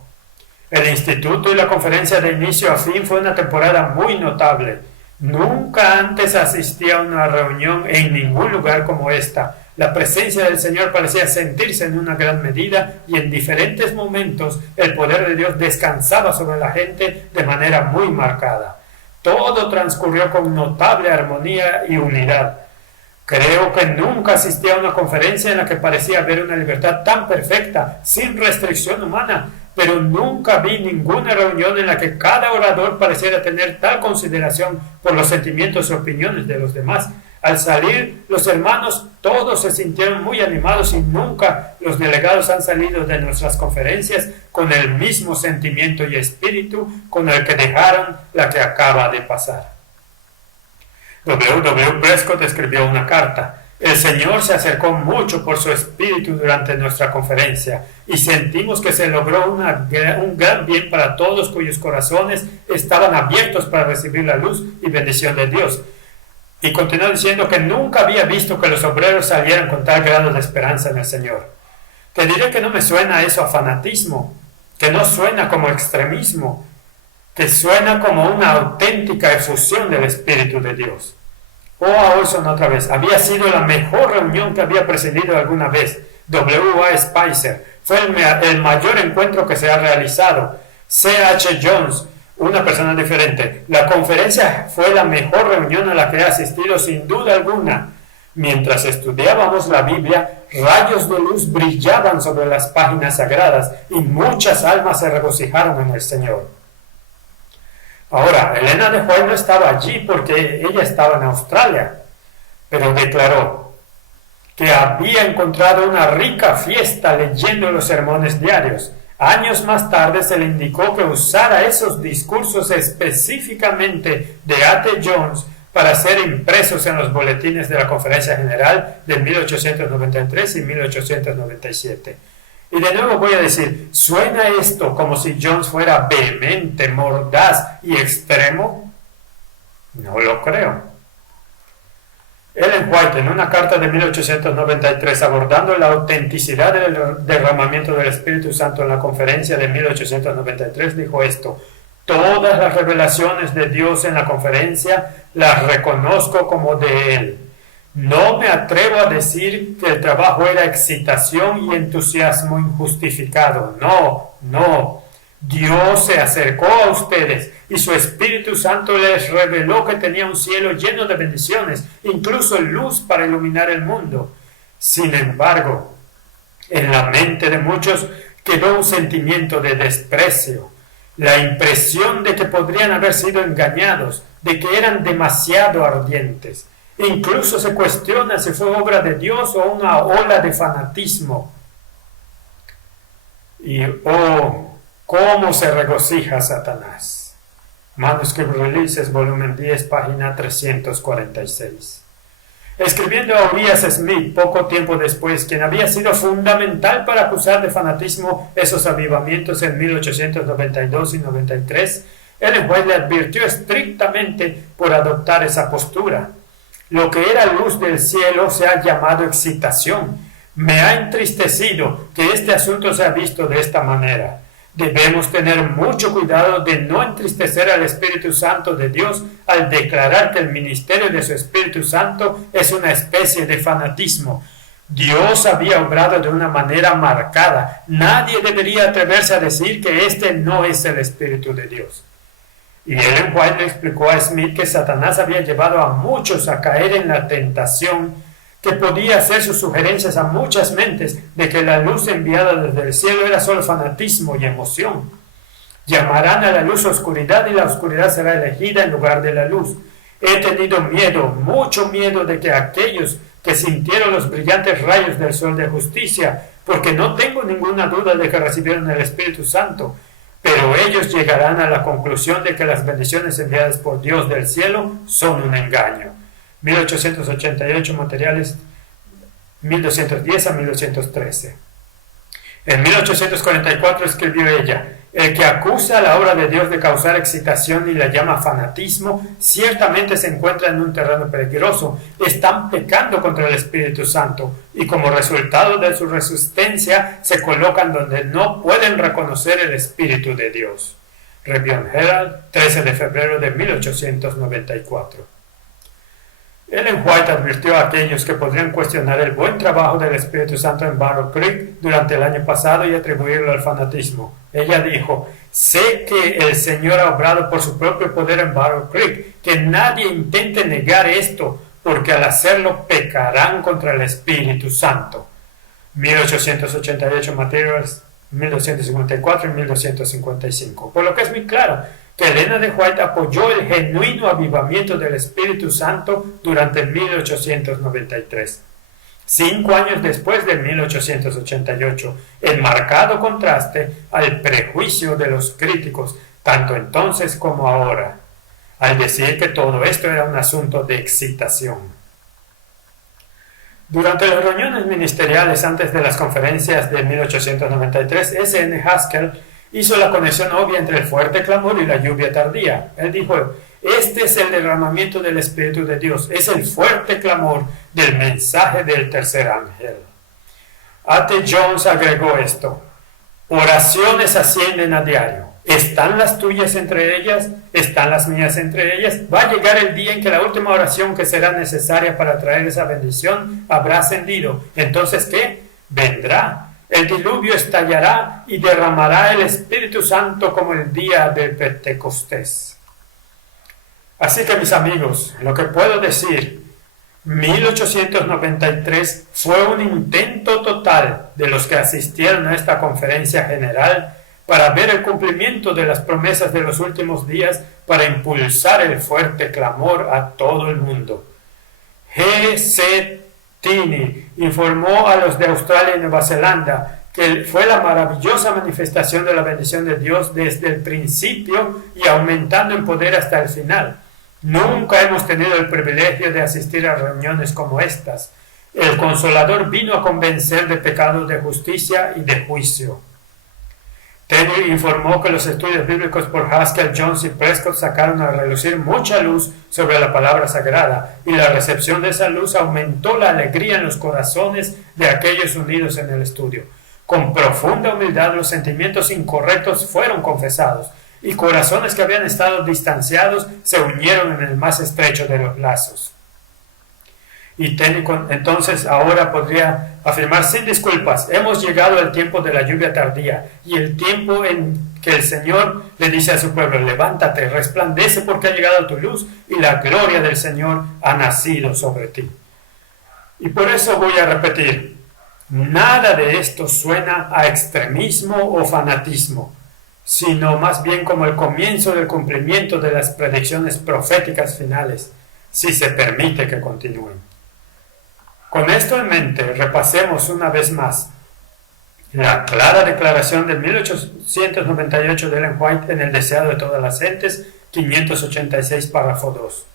El instituto y la conferencia de inicio a fin fue una temporada muy notable. Nunca antes asistí a una reunión en ningún lugar como esta. La presencia del Señor parecía sentirse en una gran medida y en diferentes momentos el poder de Dios descansaba sobre la gente de manera muy marcada. Todo transcurrió con notable armonía y unidad. Creo que nunca asistí a una conferencia en la que parecía haber una libertad tan perfecta, sin restricción humana, pero nunca vi ninguna reunión en la que cada orador pareciera tener tal consideración por los sentimientos y opiniones de los demás. Al salir, los hermanos todos se sintieron muy animados y nunca los delegados han salido de nuestras conferencias con el mismo sentimiento y espíritu con el que dejaron la que acaba de pasar. W. Prescott escribió una carta. El Señor se acercó mucho por su espíritu durante nuestra conferencia y sentimos que se logró un gran bien para todos cuyos corazones estaban abiertos para recibir la luz y bendición de Dios. Y continuó diciendo que nunca había visto que los obreros salieran con tal grado de esperanza en el Señor. Te diré que no me suena eso a fanatismo, que no suena como extremismo, que suena como una auténtica efusión del Espíritu de Dios. Olson otra vez, había sido la mejor reunión que había presidido alguna vez. W.A. Spicer, fue el mayor encuentro que se ha realizado. C.H. Jones, una persona diferente. La conferencia fue la mejor reunión a la que he asistido sin duda alguna. Mientras estudiábamos la Biblia, rayos de luz brillaban sobre las páginas sagradas y muchas almas se regocijaron en el Señor. Ahora, Elena de White no estaba allí porque ella estaba en Australia, pero declaró que había encontrado una rica fiesta leyendo los sermones diarios. Años más tarde se le indicó que usara esos discursos específicamente de A.T. Jones para ser impresos en los boletines de la Conferencia General de 1893 y 1897. Y de nuevo voy a decir, ¿suena esto como si Jones fuera vehemente, mordaz y extremo? No lo creo. Ellen White, en una carta de 1893, abordando la autenticidad del derramamiento del Espíritu Santo en la conferencia de 1893, dijo esto: todas las revelaciones de Dios en la conferencia las reconozco como de Él. No me atrevo a decir que el trabajo era excitación y entusiasmo injustificado. No. Dios se acercó a ustedes y su Espíritu Santo les reveló que tenía un cielo lleno de bendiciones, incluso luz para iluminar el mundo. Sin embargo, en la mente de muchos quedó un sentimiento de desprecio, la impresión de que podrían haber sido engañados, de que eran demasiado ardientes. Incluso se cuestiona si fue obra de Dios o una ola de fanatismo. Y cómo se regocija Satanás. Manuscript Releases, volumen 10, página 346. Escribiendo a Urias Smith poco tiempo después, quien había sido fundamental para acusar de fanatismo esos avivamientos en 1892 y 93, Ellen White le advirtió estrictamente por adoptar esa postura. Lo que era luz del cielo se ha llamado excitación. Me ha entristecido que este asunto sea visto de esta manera. Debemos tener mucho cuidado de no entristecer al Espíritu Santo de Dios al declarar que el ministerio de su Espíritu Santo es una especie de fanatismo. Dios había obrado de una manera marcada. Nadie debería atreverse a decir que este no es el Espíritu de Dios. Y Ellen White le explicó a Smith que Satanás había llevado a muchos a caer en la tentación, que podía hacer sus sugerencias a muchas mentes de que la luz enviada desde el cielo era solo fanatismo y emoción. Llamarán a la luz oscuridad y la oscuridad será elegida en lugar de la luz. He tenido miedo, mucho miedo de que aquellos que sintieron los brillantes rayos del sol de justicia, porque no tengo ninguna duda de que recibieron el Espíritu Santo, pero ellos llegarán a la conclusión de que las bendiciones enviadas por Dios del cielo son un engaño. 1888, materiales 1210 a 1213. En 1844 escribió ella: El que acusa a la obra de Dios de causar excitación y la llama fanatismo, ciertamente se encuentra en un terreno peligroso. Están pecando contra el Espíritu Santo y como resultado de su resistencia se colocan donde no pueden reconocer el Espíritu de Dios. Review and Herald, 13 de febrero de 1894. Ellen White advirtió a aquellos que podrían cuestionar el buen trabajo del Espíritu Santo en Barrow Creek durante el año pasado y atribuirlo al fanatismo. Ella dijo: sé que el Señor ha obrado por su propio poder en Barrow Creek, que nadie intente negar esto, porque al hacerlo pecarán contra el Espíritu Santo. 1888 Materials, 1254 y 1255. Por lo que es muy claro que Elena de White apoyó el genuino avivamiento del Espíritu Santo durante 1893. 5 años después de 1888, en marcado contraste al prejuicio de los críticos, tanto entonces como ahora, al decir que todo esto era un asunto de excitación. Durante las reuniones ministeriales antes de las conferencias de 1893, S.N. Haskell hizo la conexión obvia entre el fuerte clamor y la lluvia tardía. Él dijo: este es el derramamiento del Espíritu de Dios, es el fuerte clamor del mensaje del tercer ángel. A.T. Jones agregó esto: oraciones ascienden a diario. ¿Están las tuyas entre ellas? ¿Están las mías entre ellas? Va a llegar el día en que la última oración que será necesaria para traer esa bendición habrá ascendido. Entonces, ¿qué? Vendrá. El diluvio estallará y derramará el Espíritu Santo como el día del Pentecostés. Así que, mis amigos, lo que puedo decir, 1893 fue un intento total de los que asistieron a esta conferencia general para ver el cumplimiento de las promesas de los últimos días, para impulsar el fuerte clamor a todo el mundo. G.C. Tini informó a los de Australia y Nueva Zelanda que fue la maravillosa manifestación de la bendición de Dios desde el principio y aumentando en poder hasta el final. Nunca hemos tenido el privilegio de asistir a reuniones como estas. El Consolador vino a convencer de pecado, de justicia y de juicio. Teddy informó que los estudios bíblicos por Haskell, Jones y Prescott sacaron a relucir mucha luz sobre la palabra sagrada, y la recepción de esa luz aumentó la alegría en los corazones de aquellos unidos en el estudio. Con profunda humildad los sentimientos incorrectos fueron confesados, y corazones que habían estado distanciados se unieron en el más estrecho de los lazos. Y Teddy entonces ahora podría afirmar sin disculpas: hemos llegado al tiempo de la lluvia tardía y el tiempo en que el Señor le dice a su pueblo: levántate, resplandece, porque ha llegado tu luz y la gloria del Señor ha nacido sobre ti. Y por eso voy a repetir: nada de esto suena a extremismo o fanatismo, sino más bien como el comienzo del cumplimiento de las predicciones proféticas finales, si se permite que continúen. Con esto en mente, repasemos una vez más la clara declaración de 1898 de Ellen White en El deseado de todas las gentes, 586, párrafo 2.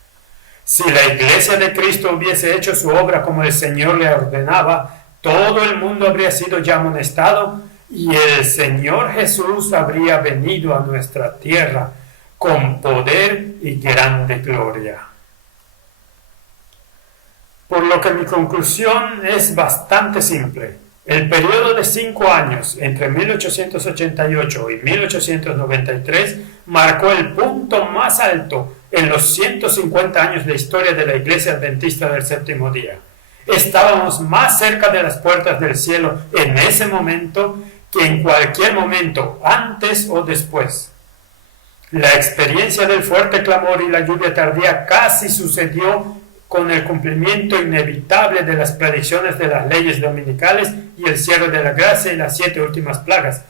Si la Iglesia de Cristo hubiese hecho su obra como el Señor le ordenaba, todo el mundo habría sido ya amonestado y el Señor Jesús habría venido a nuestra tierra con poder y grande gloria. Por lo que mi conclusión es bastante simple. El periodo de 5 años entre 1888 y 1893 marcó el punto más alto en los 150 años de historia de la Iglesia Adventista del Séptimo Día. Estábamos más cerca de las puertas del cielo en ese momento que en cualquier momento, antes o después. La experiencia del fuerte clamor y la lluvia tardía casi sucedió con el cumplimiento inevitable de las predicciones de las leyes dominicales y el cierre de la gracia y las 7 últimas plagas.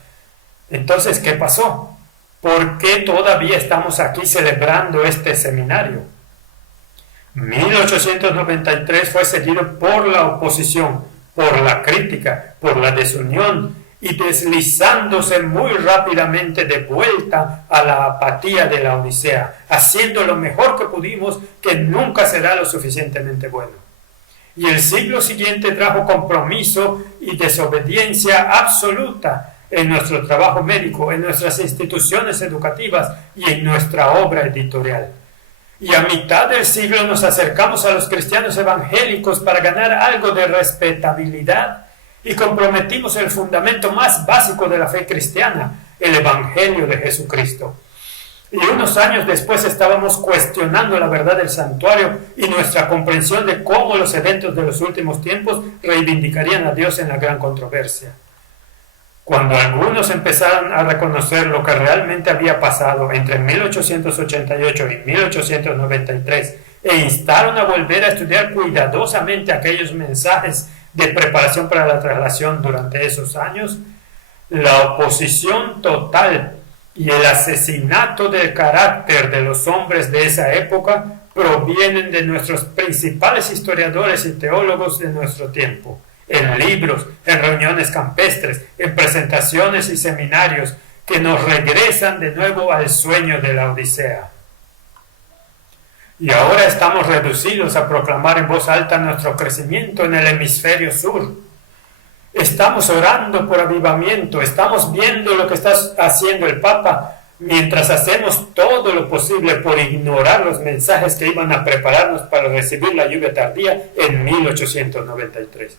Entonces, ¿qué pasó? ¿Por qué todavía estamos aquí celebrando este seminario? 1893 fue seguido por la oposición, por la crítica, por la desunión, y deslizándose muy rápidamente de vuelta a la apatía de la Odisea, haciendo lo mejor que pudimos, que nunca será lo suficientemente bueno. Y el siglo siguiente trajo compromiso y desobediencia absoluta, en nuestro trabajo médico, en nuestras instituciones educativas y en nuestra obra editorial. Y a mitad del siglo nos acercamos a los cristianos evangélicos para ganar algo de respetabilidad y comprometimos el fundamento más básico de la fe cristiana, el Evangelio de Jesucristo. Y unos años después estábamos cuestionando la verdad del santuario y nuestra comprensión de cómo los eventos de los últimos tiempos reivindicarían a Dios en la gran controversia. Cuando algunos empezaron a reconocer lo que realmente había pasado entre 1888 y 1893 e instaron a volver a estudiar cuidadosamente aquellos mensajes de preparación para la traslación durante esos años, la oposición total y el asesinato del carácter de los hombres de esa época provienen de nuestros principales historiadores y teólogos de nuestro tiempo, en libros, en reuniones campestres, en presentaciones y seminarios que nos regresan de nuevo al sueño de la Odisea. Y ahora estamos reducidos a proclamar en voz alta nuestro crecimiento en el hemisferio sur. Estamos orando por avivamiento, estamos viendo lo que está haciendo el Papa, mientras hacemos todo lo posible por ignorar los mensajes que iban a prepararnos para recibir la lluvia tardía en 1893.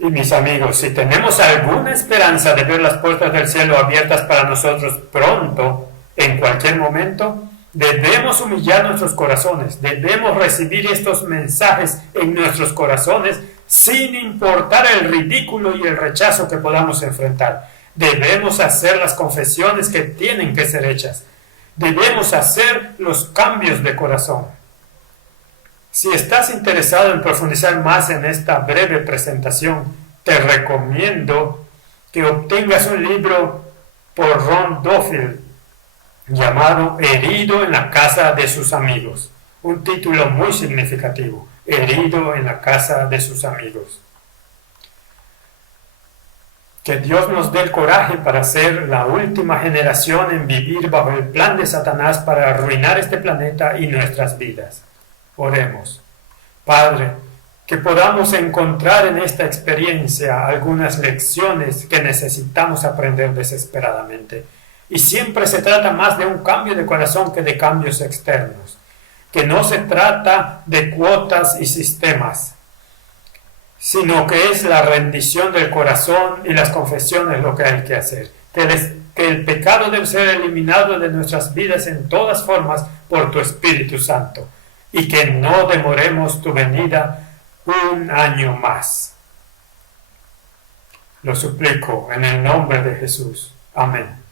Y mis amigos, si tenemos alguna esperanza de ver las puertas del cielo abiertas para nosotros pronto, en cualquier momento, debemos humillar nuestros corazones, debemos recibir estos mensajes en nuestros corazones sin importar el ridículo y el rechazo que podamos enfrentar. Debemos hacer las confesiones que tienen que ser hechas. Debemos hacer los cambios de corazón. Si estás interesado en profundizar más en esta breve presentación, te recomiendo que obtengas un libro por Ron Duffield llamado Herido en la casa de sus amigos. Un título muy significativo. Herido en la casa de sus amigos. Que Dios nos dé el coraje para ser la última generación en vivir bajo el plan de Satanás para arruinar este planeta y nuestras vidas. Oremos. Padre, que podamos encontrar en esta experiencia algunas lecciones que necesitamos aprender desesperadamente. Y siempre se trata más de un cambio de corazón que de cambios externos. Que no se trata de cuotas y sistemas, sino que es la rendición del corazón y las confesiones lo que hay que hacer. Que el pecado debe ser eliminado de nuestras vidas en todas formas por tu Espíritu Santo y que no demoremos tu venida un año más. Lo suplico en el nombre de Jesús. Amén.